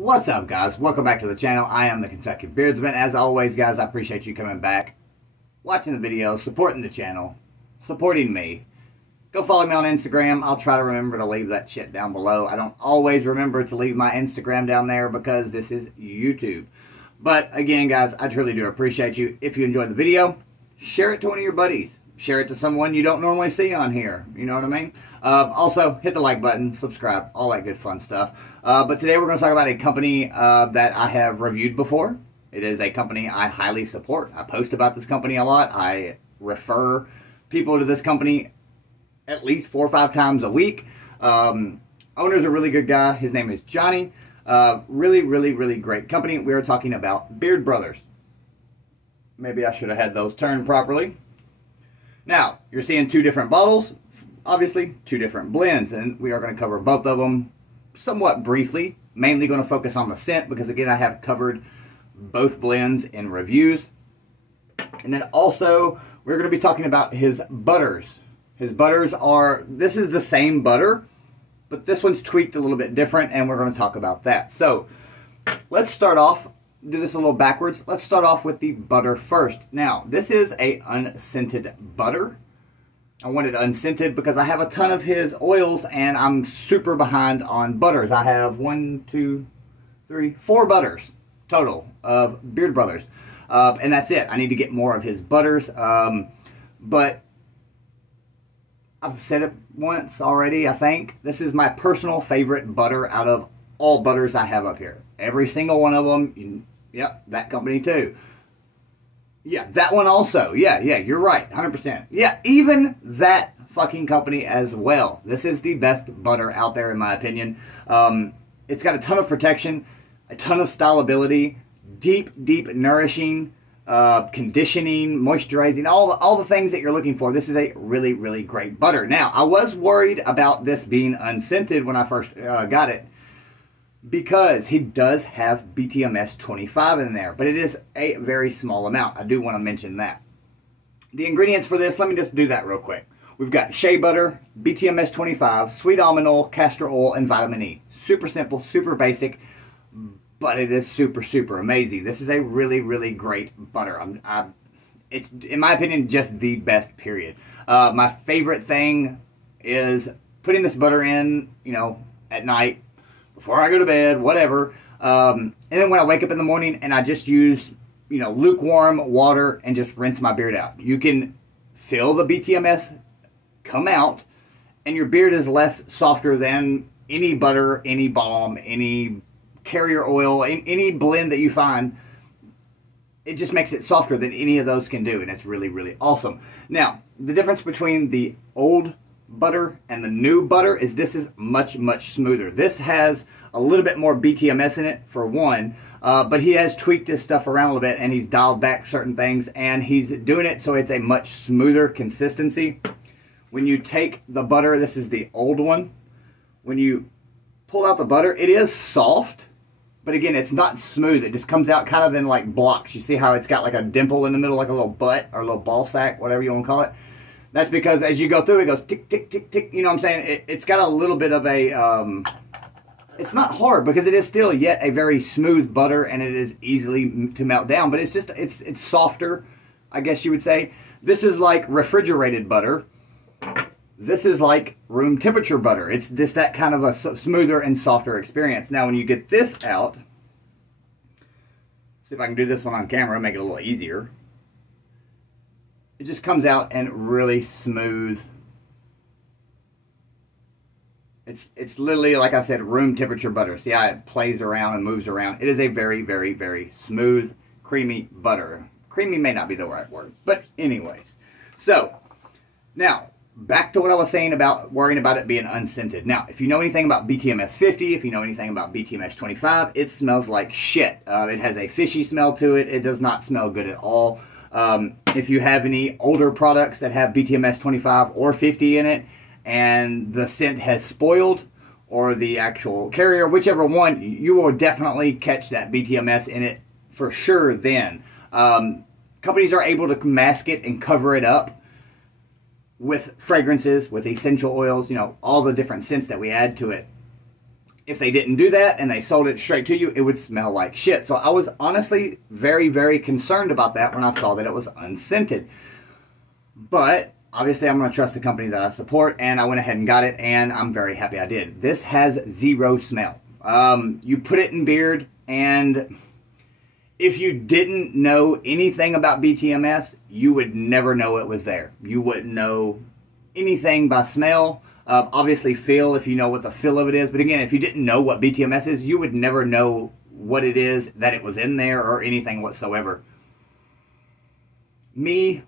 What's up, guys? Welcome back to the channel. I am the Consecutive Beardsman. As always, guys, I appreciate you coming back, watching the videos, supporting the channel, supporting me. Go follow me on Instagram. I'll try to remember to leave that shit down below. I don't always remember to leave my Instagram down there because this is YouTube. But again, guys, I truly do appreciate you. If you enjoyed the video, share it to one of your buddies. Share it to someone you don't normally see on here. You know what I mean? Also, hit the like button, subscribe, all that good fun stuff. But today we're going to talk about a company that I have reviewed before. It is a company I highly support. I post about this company a lot. I refer people to this company at least 4 or 5 times a week. Owner's a really good guy. His name is Johnny. Really great company. We are talking about Beard Brothers. Maybe I should have had those turned properly. Now, you're seeing 2 different bottles, obviously 2 different blends, and we are going to cover both of them somewhat briefly. Mainly going to focus on the scent because, again, I have covered both blends in reviews. And then also, we're going to be talking about his butters. His butters are, this is the same butter, but this one's tweaked a little bit different, and we're going to talk about that. So, let's start off. Do this a little backwards. Let's start off with the butter first. Now, this is a unscented butter. I wanted unscented because I have a ton of his oils and I'm super behind on butters. I have 1, 2, 3, 4 butters total of Beard Brothers. And that's it. I need to get more of his butters. But I've said it once already, I think. This is my personal favorite butter out of all butters I have up here. Every single one of them. Yep, that company too. Yeah, that one also. Yeah, you're right. 100%. Yeah, even that fucking company as well. This is the best butter out there in my opinion. It's got a ton of protection, a ton of stylability, deep nourishing, conditioning, moisturizing, all the things that you're looking for. This is a really great butter. Now, I was worried about this being unscented when I first got it, because he does have BTMS 25 in there, but it is a very small amount. I do want to mention that. The ingredients for this, let me just do that real quick. We've got shea butter, BTMS 25, sweet almond oil, castor oil, and vitamin E. Super simple, super basic, but it is super amazing. This is a really great butter. It's, in my opinion, just the best, period. My favorite thing is putting this butter in, you know, at night, before I go to bed, whatever. And then when I wake up in the morning and I just use, you know, lukewarm water and just rinse my beard out. You can feel the BTMS come out and your beard is left softer than any butter, any balm, any carrier oil, any blend that you find. It just makes it softer than any of those can do, and it's really awesome. Now, the difference between the old butter and the new butter is this is much smoother. This has a little bit more BTMS in it, for one, but he has tweaked his stuff around a little bit and he's dialed back certain things and he's doing it so it's a much smoother consistency. When you take the butter, this is the old one, when you pull out the butter, it is soft, but again, it's not smooth. It just comes out kind of in like blocks. You see how it's got like a dimple in the middle, like a little butt or a little ball sack, whatever you want to call it. That's because as you go through, it goes tick, tick, tick, tick. You know what I'm saying? It's got a little bit of a, it's not hard because it is still yet a very smooth butter and it is easily to melt down. But it's just, it's softer, I guess you would say. This is like refrigerated butter. This is like room temperature butter. It's just that kind of a smoother and softer experience. Now, when you get this out, see if I can do this one on camera, make it a little easier. It just comes out and really smooth. It's literally, like I said, room temperature butter. See how it plays around and moves around? It is a very smooth, creamy butter. Creamy may not be the right word, but anyways. So, now, back to what I was saying about worrying about it being unscented. Now, if you know anything about BTMS 50, if you know anything about BTMS 25, it smells like shit. It has a fishy smell to it. It does not smell good at all. If you have any older products that have BTMS 25 or 50 in it and the scent has spoiled, or the actual carrier, whichever one, you will definitely catch that BTMS in it for sure then. Companies are able to mask it and cover it up with fragrances, with essential oils, you know, all the different scents that we add to it. if they didn't do that and they sold it straight to you, it would smell like shit. So I was honestly very, very concerned about that when I saw that it was unscented. But obviously I'm going to trust the company that I support, and I went ahead and got it, and I'm very happy I did. This has zero smell. You put it in beard, and if you didn't know anything about BTMS, you would never know it was there. You wouldn't know anything by smell. Obviously feel, if you know what the feel of it is. But again, if you didn't know what BTMS is, you would never know what it is, that it was in there, or anything whatsoever. Me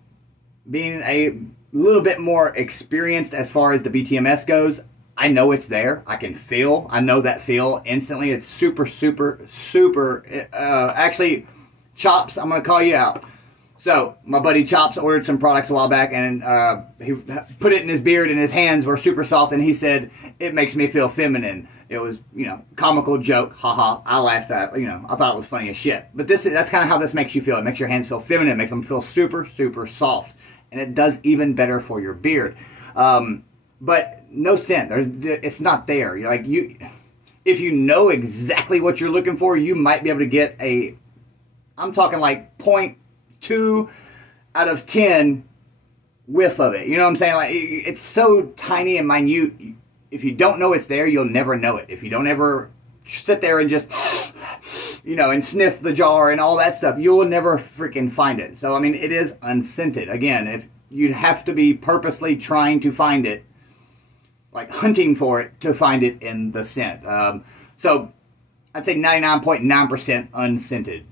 being a little bit more experienced as far as the BTMS goes, I know it's there. I can feel. I know that feel instantly. It's super, super, super. Actually, Chops, I'm going to call you out. So, my buddy Chops ordered some products a while back, and he put it in his beard, and his hands were super soft, and he said, it makes me feel feminine. It was, you know, comical joke, haha. I laughed at it, you know, I thought it was funny as shit. But that's kind of how this makes you feel. It makes your hands feel feminine. It makes them feel super, super soft. And it does even better for your beard. But no scent. It's not there. You're like, if you know exactly what you're looking for, you might be able to get I'm talking like 0.2 out of 10 whiff of it. You know what I'm saying? Like, it's so tiny and minute. If you don't know it's there, you'll never know it. If you don't ever sit there and just, you know, and sniff the jar and all that stuff, you'll never freaking find it. So, I mean, it is unscented. Again, if you'd have to be purposely trying to find it, like hunting for it to find it in the scent. So, I'd say 99.9% unscented.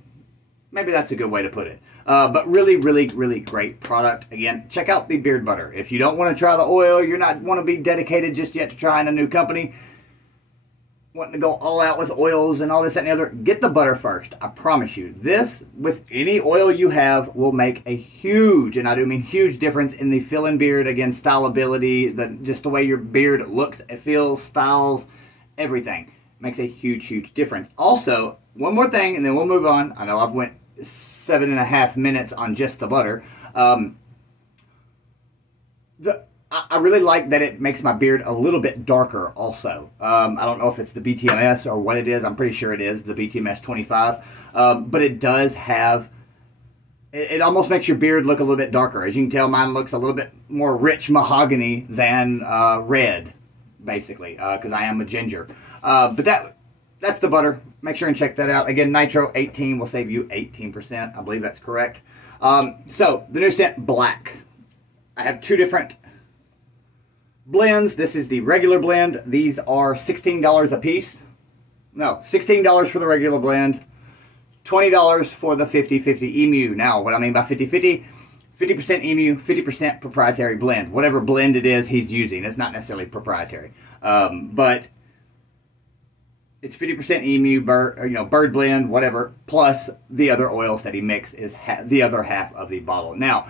Maybe that's a good way to put it. But really, really, really great product. Again, check out the beard butter. If you don't want to try the oil, you're not want to be dedicated just yet to trying a new company, wanting to go all out with oils and all this, that, and the other, get the butter first. I promise you, this, with any oil you have, will make a huge, and I do mean huge, difference in the fill-in beard. Again, styleability, just the way your beard looks, it feels, styles, everything. Makes a huge, huge difference. Also, one more thing, and then we'll move on. I know I've went 7.5 minutes on just the butter. I really like that it makes my beard a little bit darker also. I don't know if it's the BTMS or what it is. I'm pretty sure it is the BTMS 25. But it does have, it almost makes your beard look a little bit darker. As you can tell, mine looks a little bit more rich mahogany than red, basically, because I am a ginger. But that's the butter. Make sure and check that out. Again, NITRO18 will save you 18%. I believe that's correct. So, the new scent, Black. I have two different blends. This is the regular blend. These are $16 a piece. No, $16 for the regular blend. $20 for the 50-50 EMU. Now, what I mean by 50-50, 50% EMU, 50% proprietary blend. Whatever blend it is he's using. It's not necessarily proprietary. But it's 50% EMU, bird blend, whatever, plus the other oils that he mixed is the other half of the bottle. Now,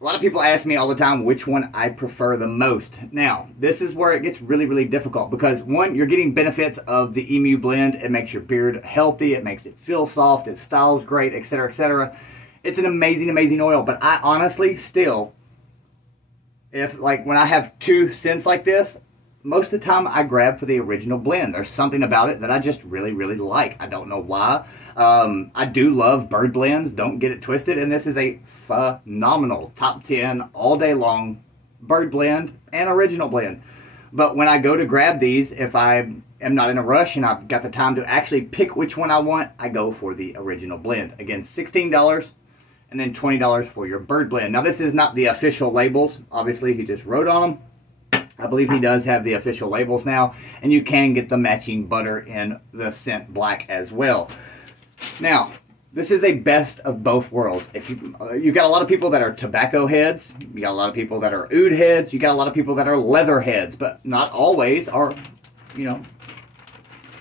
a lot of people ask me all the time which one I prefer the most. Now, this is where it gets really, really difficult because, one, you're getting benefits of the EMU blend. It makes your beard healthy. It makes it feel soft. It styles great, etc., etc. It's an amazing, amazing oil. But I honestly still, when I have two scents like this, most of the time I grab for the original blend. There's something about it that I just really, really like. I don't know why. I do love bird blends. Don't get it twisted. And this is a phenomenal top 10 all day long bird blend and original blend. But when I go to grab these, if I am not in a rush and I've got the time to actually pick which one I want, I go for the original blend. Again, $16 and then $20 for your bird blend. Now, this is not the official labels. Obviously, he just wrote on them. I believe he does have the official labels now, and you can get the matching butter in the scent Black as well. Now, this is a best of both worlds. If you've got a lot of people that are tobacco heads, you got a lot of people that are oud heads, you got a lot of people that are leather heads, but not always are,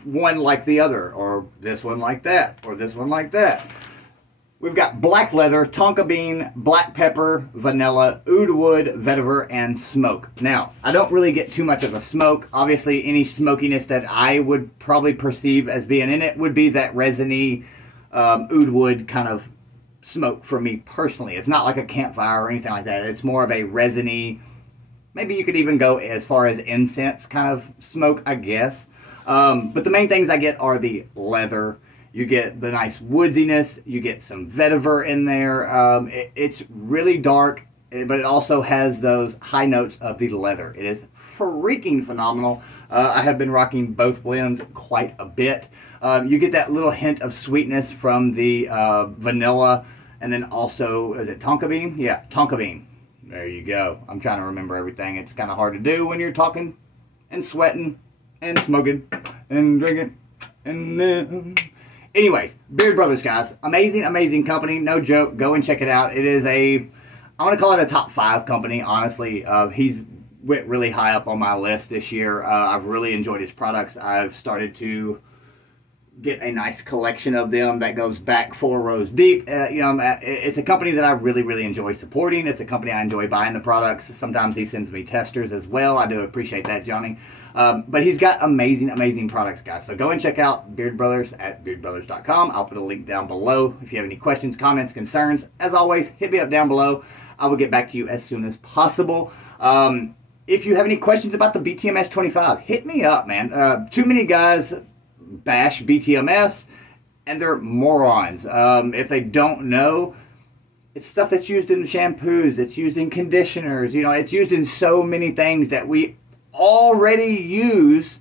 one like the other, or this one like that, or this one like that. We've got black leather, tonka bean, black pepper, vanilla, oud wood, vetiver, and smoke. Now, I don't really get too much of a smoke. Obviously, any smokiness that I would probably perceive as being in it would be that resiny oud wood kind of smoke for me personally. It's not like a campfire or anything like that. It's more of a resiny, maybe you could even go as far as incense kind of smoke, I guess. But the main things I get are the leather. You get the nice woodsiness. You get some vetiver in there. It's really dark, but it also has those high notes of the leather. It is freaking phenomenal. I have been rocking both blends quite a bit. You get that little hint of sweetness from the vanilla, and then also, is it tonka bean? Yeah, tonka bean. There you go. I'm trying to remember everything. It's kind of hard to do when you're talking and sweating and smoking and drinking and anyways, Beard Brothers, guys. Amazing, amazing company. No joke. Go and check it out. It is I want to call it a top 5 company, honestly. He's went really high up on my list this year. I've really enjoyed his products. I've started to get a nice collection of them that goes back 4 rows deep. You know, it's a company that I really, really enjoy supporting. It's a company I enjoy buying the products. Sometimes he sends me testers as well. I do appreciate that, Johnny. But he's got amazing, amazing products, guys. So go and check out Beard Brothers at beardbrothers.com. I'll put a link down below. If you have any questions, comments, concerns, as always, hit me up down below. I will get back to you as soon as possible. If you have any questions about the BTMS 25, hit me up, man. Too many guys bash BTMS, and they're morons. If they don't know, it's stuff that's used in shampoos, it's used in conditioners, you know, it's used in so many things that we already use,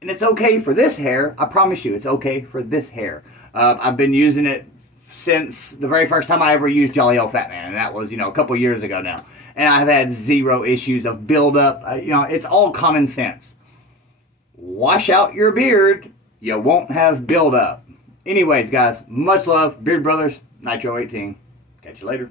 and it's okay for this hair. I promise you, it's okay for this hair. I've been using it since the very first time I ever used Jolly Old Fat Man, and that was, you know, a couple years ago now, and I've had 0 issues of buildup. You know, it's all common sense. Wash out your beard, you won't have buildup. Anyways, guys, much love. Beard Brothers, NITRO18. Catch you later.